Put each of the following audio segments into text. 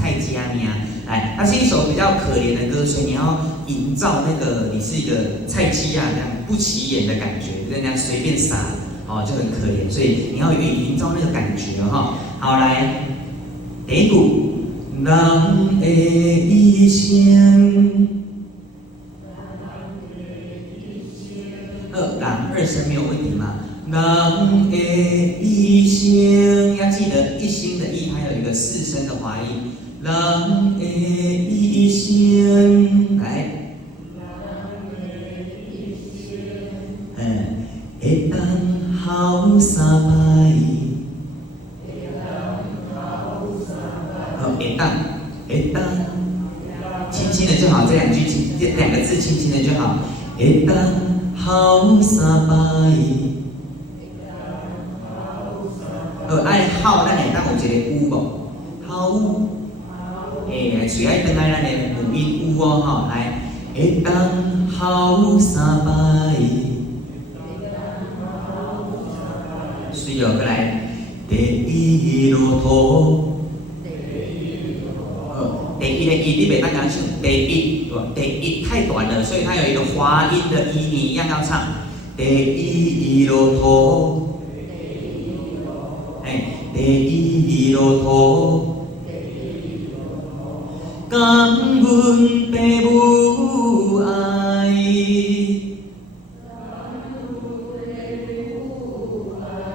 菜鸡啊你啊，来，它是一首比较可怜的歌，所以你要营造那个你是一个菜鸡啊那样不起眼的感觉，人家随便撒，哦就很可怜，所以你要营造那个感觉哈。好，来，第一句，人的一生。二声没有问题吗？人的一生要记得一心的一，还有一个四声的滑音。人的一生，来，会当好三摆，好，会当，轻轻的就好，这两个字轻轻的就好，会当。好三摆，爱好咱会当有一个有无？好，嘴爱等来咱的母音有哦吼，来，会当好三摆，随后过来，第一路途，第一个一你袂当讲唱第一太短了，所以它有一个滑音的一，你一样要唱。第一路途，第一路途，感阮爸母爱。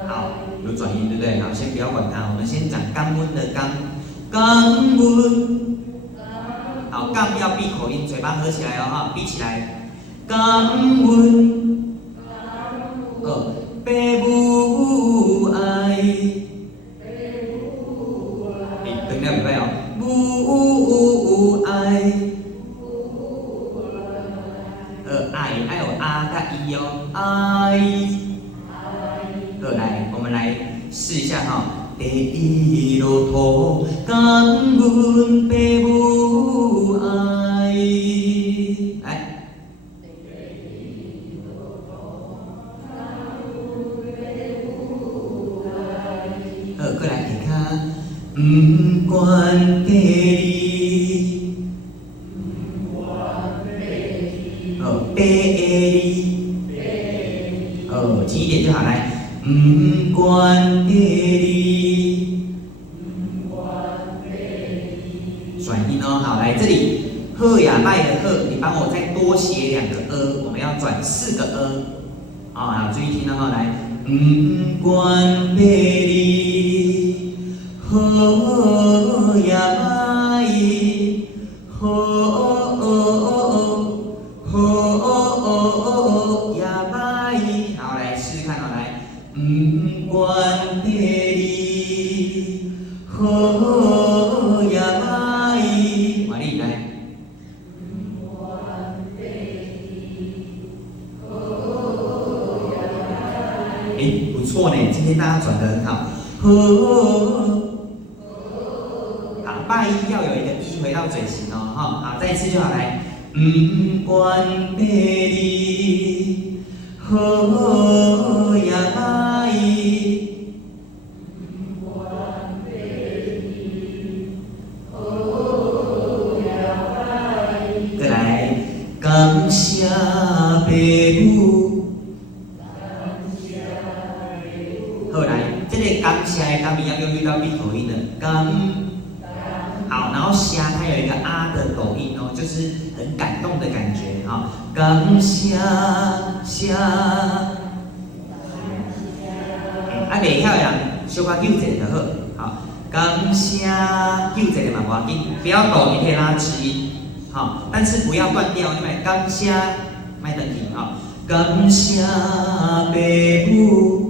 好，有转音对不对？好，先不要管它，我们先讲感阮的感，感阮。好，杠要闭口音，嘴巴合起来哦哈，闭起来。感恩，爸母爱，等了袂歹哦，母爱，爱有啊甲伊哦，爱，好来，我们来试一下哈。第一路途，感恩爸母爱。来，过来听下，不管地理，地理，轻一点就好，来，不管地理。转音哦，好，来这里，赫雅拜的赫，你帮我再多写两个我们要转4个好，注意听哦，来，不管美丽，赫雅拜，雅拜，好，来试试看哦，来，不管美丽，雅拜。不错呢，今天大家转得很好。好，拜一要有一个一回到嘴型哦，哈，好，再一次就好，来，不管美丽，呀拜，再来，感谢爸母。好来，这个感谢的感要用到闭口音的感，好，然后虾它有一个啊的抖音哦，就是很感动的感觉哈，感谢虾，袂晓的人小可纠正就好，好，感谢纠正的嘛无要紧，不要抖，你可以拉直音，好，但是不要断掉，因为感谢卖等去哈，感谢爸母。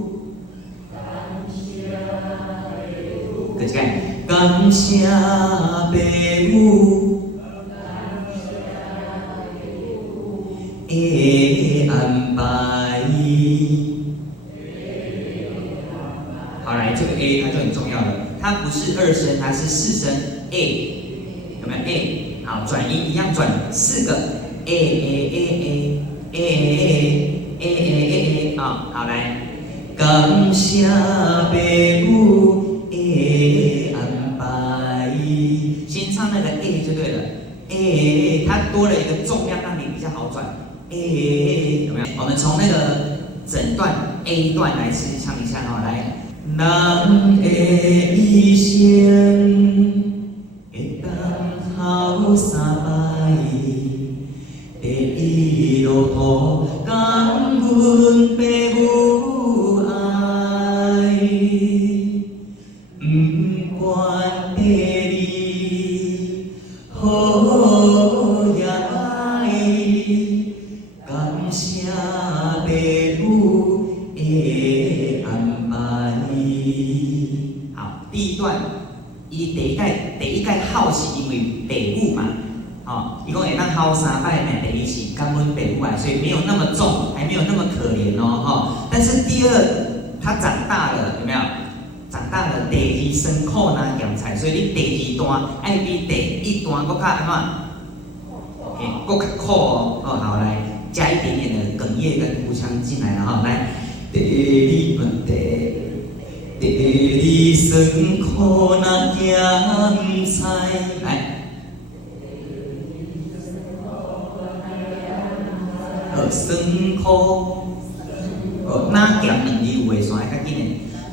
感谢爸母的安排。好，来这个 A 它就很重要了，它不是2声，它是4声 A， 有没有 A？ 好，转音一样转4个 A， 啊，好来，感谢爸母的安排。先唱那个 A 就对了。A 它多了一个重量，让你比较好转。有没有？我们从那个整段 A 段来试唱一下哈，来。人的一生会当好三摆，第一路途感阮爸母爱，不管第二好也歹，感谢爸母的安排。好，第一段，伊第一届好是因为爸母嘛，哦，伊讲会当好三摆呢，第一是感恩爸母啊，所以没有那么重，还没有那么可怜哦，哈。但是第二，他长大了，有没有？长大了，第二生苦难咸菜，所以你第二段爱比第一段搁较安怎？搁较苦哦。哦，好，来加一点点的哽咽跟哭腔进来了哈，来，第二生苦难咸菜，来。酸苦，哪咸两字有袂煞会较紧诶？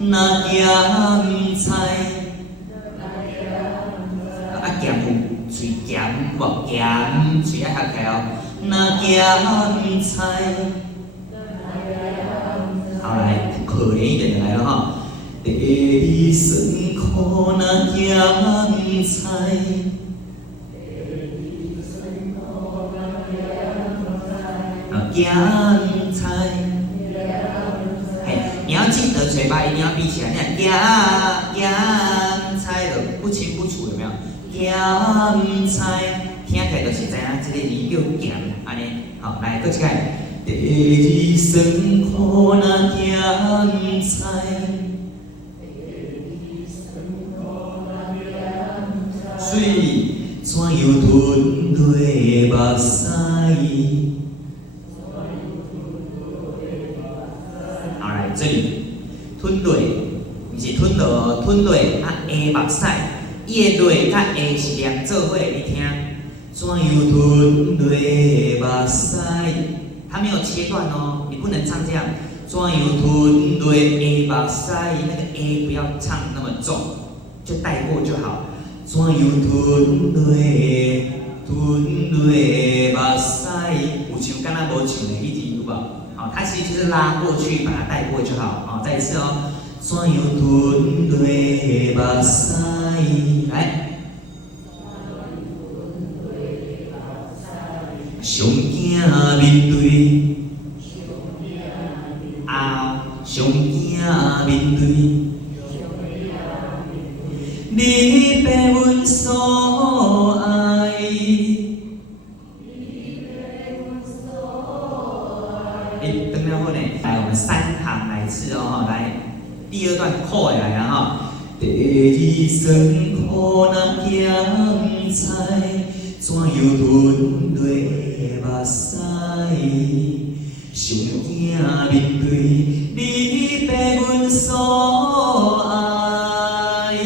哪咸菜，啊咸有喙咸无咸，喙爱合起来哦。哪咸菜，好来，可怜一点的来了哈。第二酸苦哪咸菜。咸菜，嘿，你要记得嘴巴一定要闭起来。你看咸菜的不清不楚，有没有？咸菜，听起来就是知影这个字叫咸，安尼。好，来，搁一个。第二酸苦那咸菜，水怎样吞落目屎？这里吞落，毋是吞落，吞落啊下目屎，伊的落甲下是连做伙，你听，怎样吞落目屎？它没有切断哦，你不能唱这样，怎样吞落下目屎？那个 A 不要唱那么重，就带过就好。怎样吞落目屎？有唱敢若无唱的，你知有无？好，它其实就是拉过去，把它带过就好。好，再一次哦。怎样吞落目屎？来。上惊面对，上惊面对，你被阮所爱。等了后呢，来我们三行来次哦，来第二段扣下来了哈。第二酸苦那咸菜，怎样吞落目屎？上惊面对，你被阮所爱。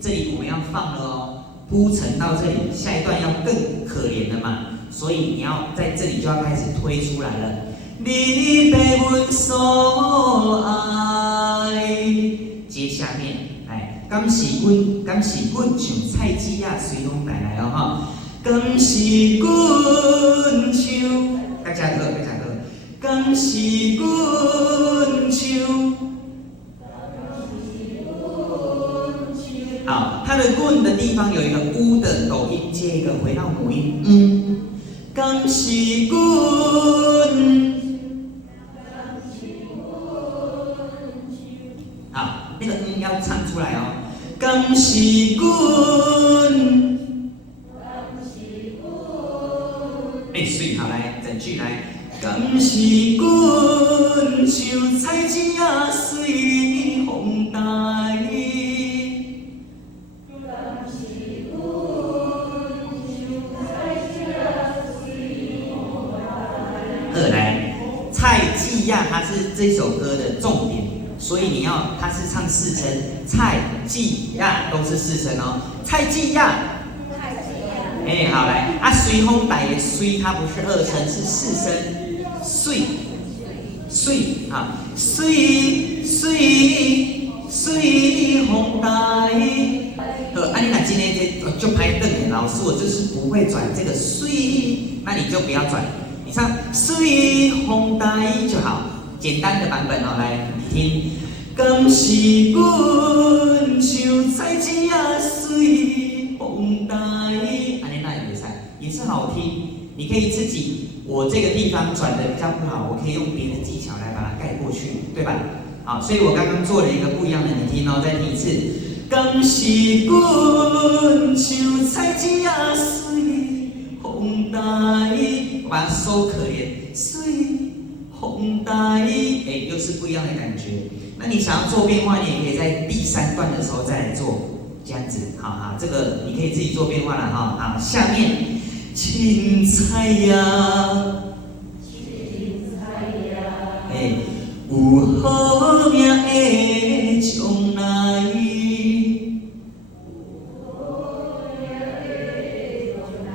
这里我们要放了哦，铺陈到这里，下一段要更可怜了嘛，所以你要在这里就要开始推出来了。你被阮所爱，接下面来，敢是阮像菜籽仔随风带来哦哈，敢是阮像，大家好，敢是阮像，好，它的棍的地方有一个乌的抖音，接一个回到母音，敢是阮。好，那个要唱出来哦。敢是阮，水，好来，整句来。敢是阮像菜籽仔随风带，敢是阮像菜籽仔随风带。二来，菜籽仔它是这首歌的重点。所以你要，它是唱四声，菜、季、亚都是四声哦。菜、季、亚，哎，好来，啊，随风带的随，它不是二声，是四声，随，随啊，随风带。好，啊，你若今天就拍凳的老师，我就是不会转这个随，那你就不要转，你唱随风带就好，简单的版本哦，来你听。敢是阮像菜籽啊随风带，安尼那也袂使，也是好听。你可以自己，我这个地方转的比较不好，我可以用别的技巧来把它盖过去，对吧？好，所以我刚刚做了一个不一样的，你听哦，再听一次。敢是阮像菜籽啊随风带，我把它收可怜，随风带，哎，又是不一样的感觉。那你想要做变化，你也可以在第3段的时候再来做，这样子，好好，这个你可以自己做变化了哈。好，下面，青菜呀，哎，有好命的将来，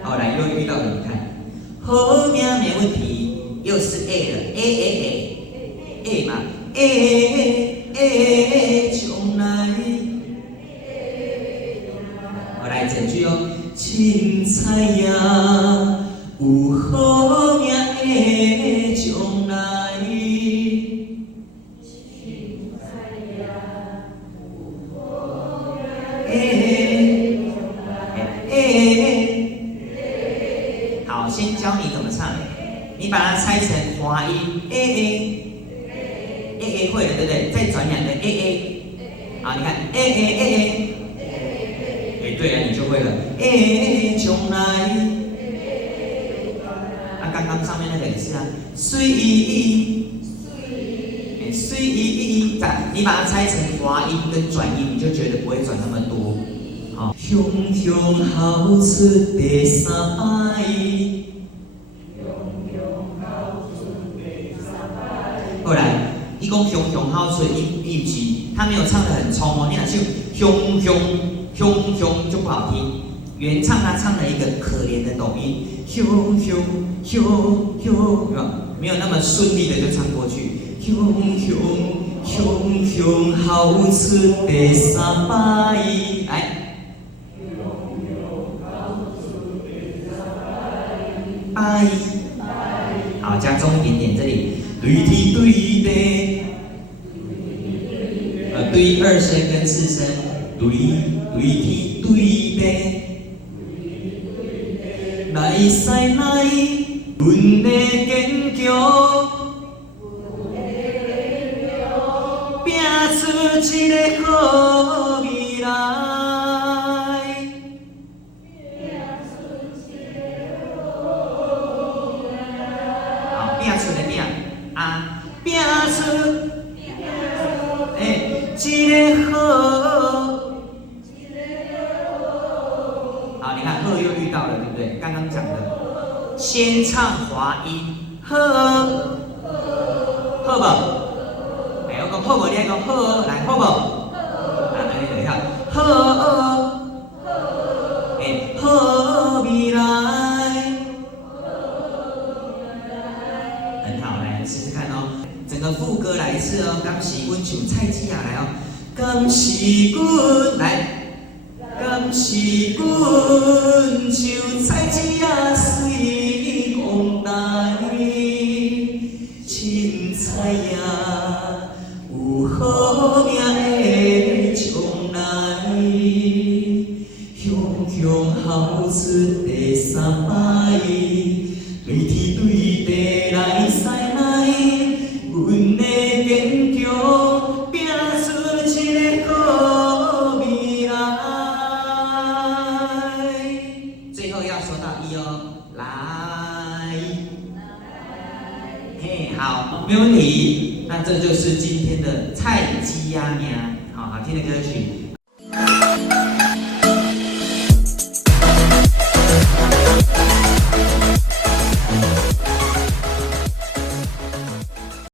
好，来又遇到了，你看，好命没问题，又是 A 了 ，A 嘛 ，A 将来，我来整句哦，青菜呀，有好命的将来，青菜呀，有好命的，好，先教你怎么唱，你把它拆成滑音 A。会了，对不对？再转2个 A， 好，你看 A， 哎，对了，你就会了 A 将来，啊，刚刚上面那个也是啊，随意，你把它拆成滑音跟转音，你就觉得不会转那么多。好，雄雄好出第3摆。后来。伊讲雄雄好吹，伊不是，他没有唱得很冲哦。你若唱雄雄就不好听。原唱他唱了一个可怜的抖音，雄，没有那么顺利的就唱过去。雄好出第3摆，来。摆，好，加重一点点这里。对天对地，对2声跟4声，对天对地，来使来，阮的坚强，拼出一个好未来。好，拼出的拼。啊，拼出，一个好，好，你看鹤又遇到了，对不对？刚刚讲的，先唱滑音，鹤不？哎，我讲鹤不，你讲鹤，来鹤不？啊，你等一下，鹤，哎，好未来。试试看哦，整个副歌来一次哦。敢是阮像菜籽啊，来哦。敢是阮来，敢是阮像菜籽啊，随风带，青菜呀，有好命的将来，雄好出第3摆，对天对地来使。阮的坚强，拼出一个好未来。最后要说到1哦，来，嘿，好，没问题。那这就是今天的菜鸡鸭娘，好好听的歌曲。